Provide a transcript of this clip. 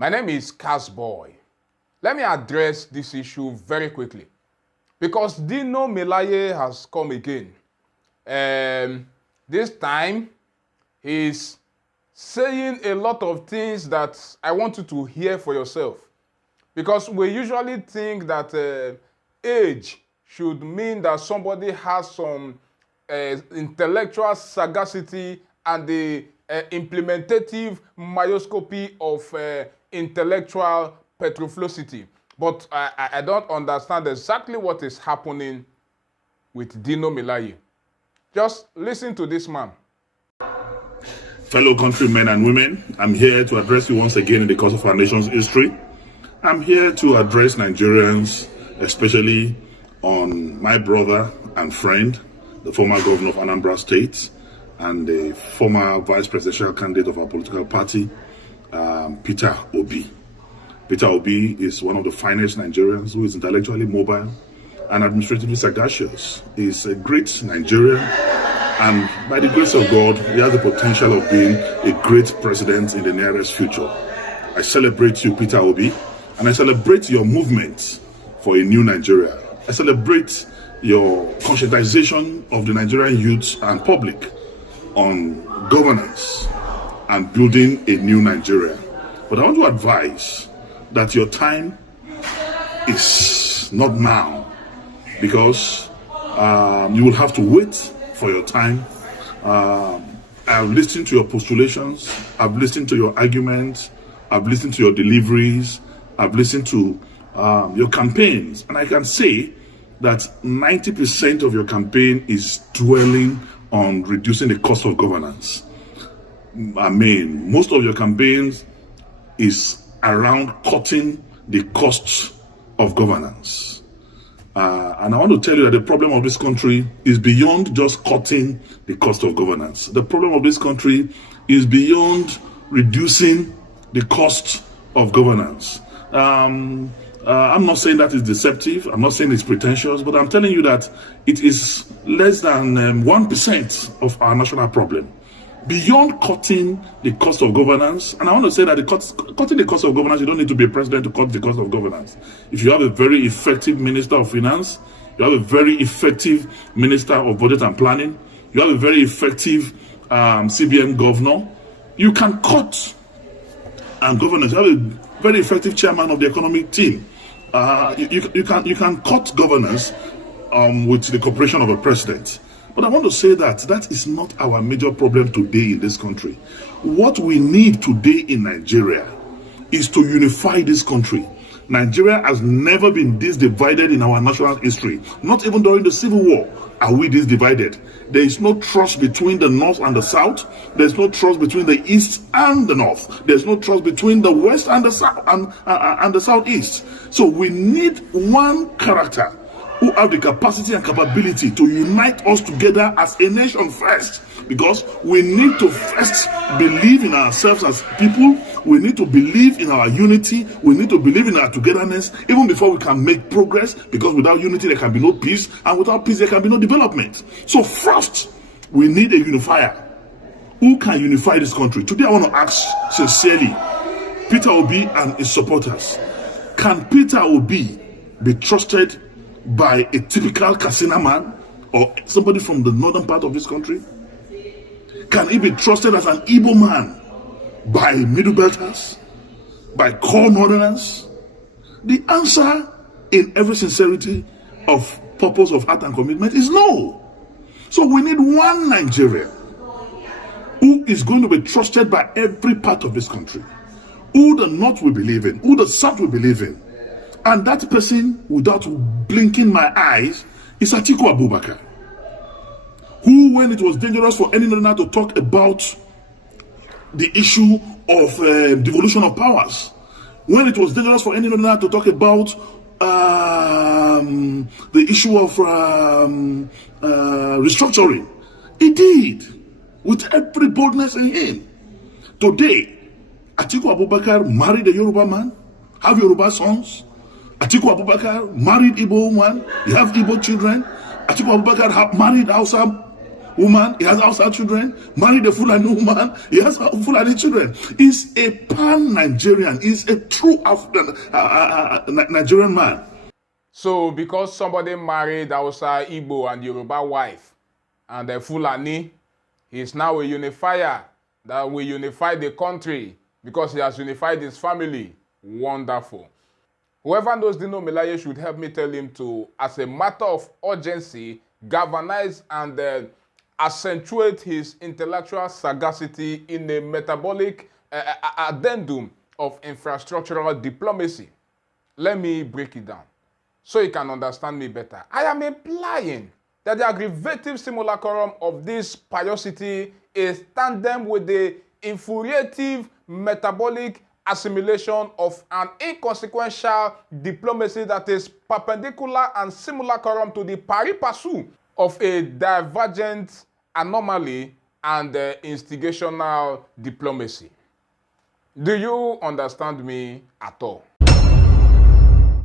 My name is Kasboi. Let me address this issue very quickly because Dino Melaye has come again. This time, he's saying a lot of things that I want you to hear for yourself. Because we usually think that age should mean that somebody has some intellectual sagacity and the implementative myoscopy of intellectual petroflucity. But I don't understand exactly what is happening with Dino Melaye. Just listen to this man. Fellow countrymen and women, I'm here to address you once again in the course of our nation's history. I'm here to address Nigerians, especially on my brother and friend, the former governor of Anambra State and the former vice presidential candidate of our political party, Peter Obi. Peter Obi is one of the finest Nigerians who is intellectually mobile and administratively sagacious. He's a great Nigerian, and by the grace of God, he has the potential of being a great president in the nearest future. I celebrate you, Peter Obi, and I celebrate your movement for a new Nigeria. I celebrate your conscientization of the Nigerian youth and public on governance and building a new Nigeria. But I want to advise that your time is not now, because you will have to wait for your time. I've listened to your postulations, I've listened to your arguments, I've listened to your deliveries, I've listened to your campaigns, and I can say that 90% of your campaign is dwelling on reducing the cost of governance. I mean, most of your campaigns is around cutting the costs of governance. And I want to tell you that the problem of this country is beyond just cutting the cost of governance. The problem of this country is beyond reducing the cost of governance. I'm not saying that is deceptive. I'm not saying it's pretentious, but I'm telling you that it is less than 1% of our national problem. Beyond cutting the cost of governance, and I want to say that cutting the cost of governance, you don't need to be a president to cut the cost of governance. If you have a very effective minister of finance, you have a very effective minister of budget and planning, you have a very effective CBN governor, you can cut governance. You have a very effective chairman of the economic team. You can cut governance with the cooperation of a president. But I want to say that that is not our major problem today in this country. What we need today in Nigeria is to unify this country. Nigeria has never been this divided in our national history. Not even during the Civil War are we this divided. There is no trust between the North and the South. There's no trust between the East and the North. There's no trust between the West and the South and the Southeast. So we need one character who have the capacity and capability to unite us together as a nation first, because we need to first believe in ourselves as people. We need to believe in our unity. We need to believe in our togetherness even before we can make progress, because without unity there can be no peace, and without peace there can be no development. So first, we need a unifier. Who can unify this country? Today I want to ask sincerely Peter Obi and his supporters, can Peter Obi be trusted by a typical Katsina man or somebody from the northern part of this country? Can he be trusted as an Igbo man by Middle Belters, by core northerners? The answer, in every sincerity of purpose of heart and commitment, is no. So we need one Nigeria who is going to be trusted by every part of this country, who the North will believe in, who the South will believe in. And that person, without blinking my eyes, is Atiku Abubakar, who, when it was dangerous for any northerner to talk about the issue of devolution of powers, when it was dangerous for any northerner to talk about the issue of restructuring, he did, with every boldness in him. Today, Atiku Abubakar married a Yoruba man, have Yoruba sons. Atiku Abubakar married Igbo woman, he have Igbo children. Atiku Abubakar married Hausa woman, he has Hausa children. Married a Fulani woman, he has Fulani children. He's a pan-Nigerian. He's a true African Nigerian man. So because somebody married Hausa, Igbo, and Yoruba wife, and the Fulani, he is now a unifier that will unify the country because he has unified his family. Wonderful. Whoever knows Dino Melaye should help me tell him to, as a matter of urgency, galvanize and accentuate his intellectual sagacity in a metabolic addendum of infrastructural diplomacy. Let me break it down so you can understand me better. I am implying that the aggravative simulacrum of this piosity is tandem with the infuriative metabolic assimilation of an inconsequential diplomacy that is perpendicular and simulacrum to the pari passu of a divergent anomaly and instigational diplomacy. Do you understand me at all?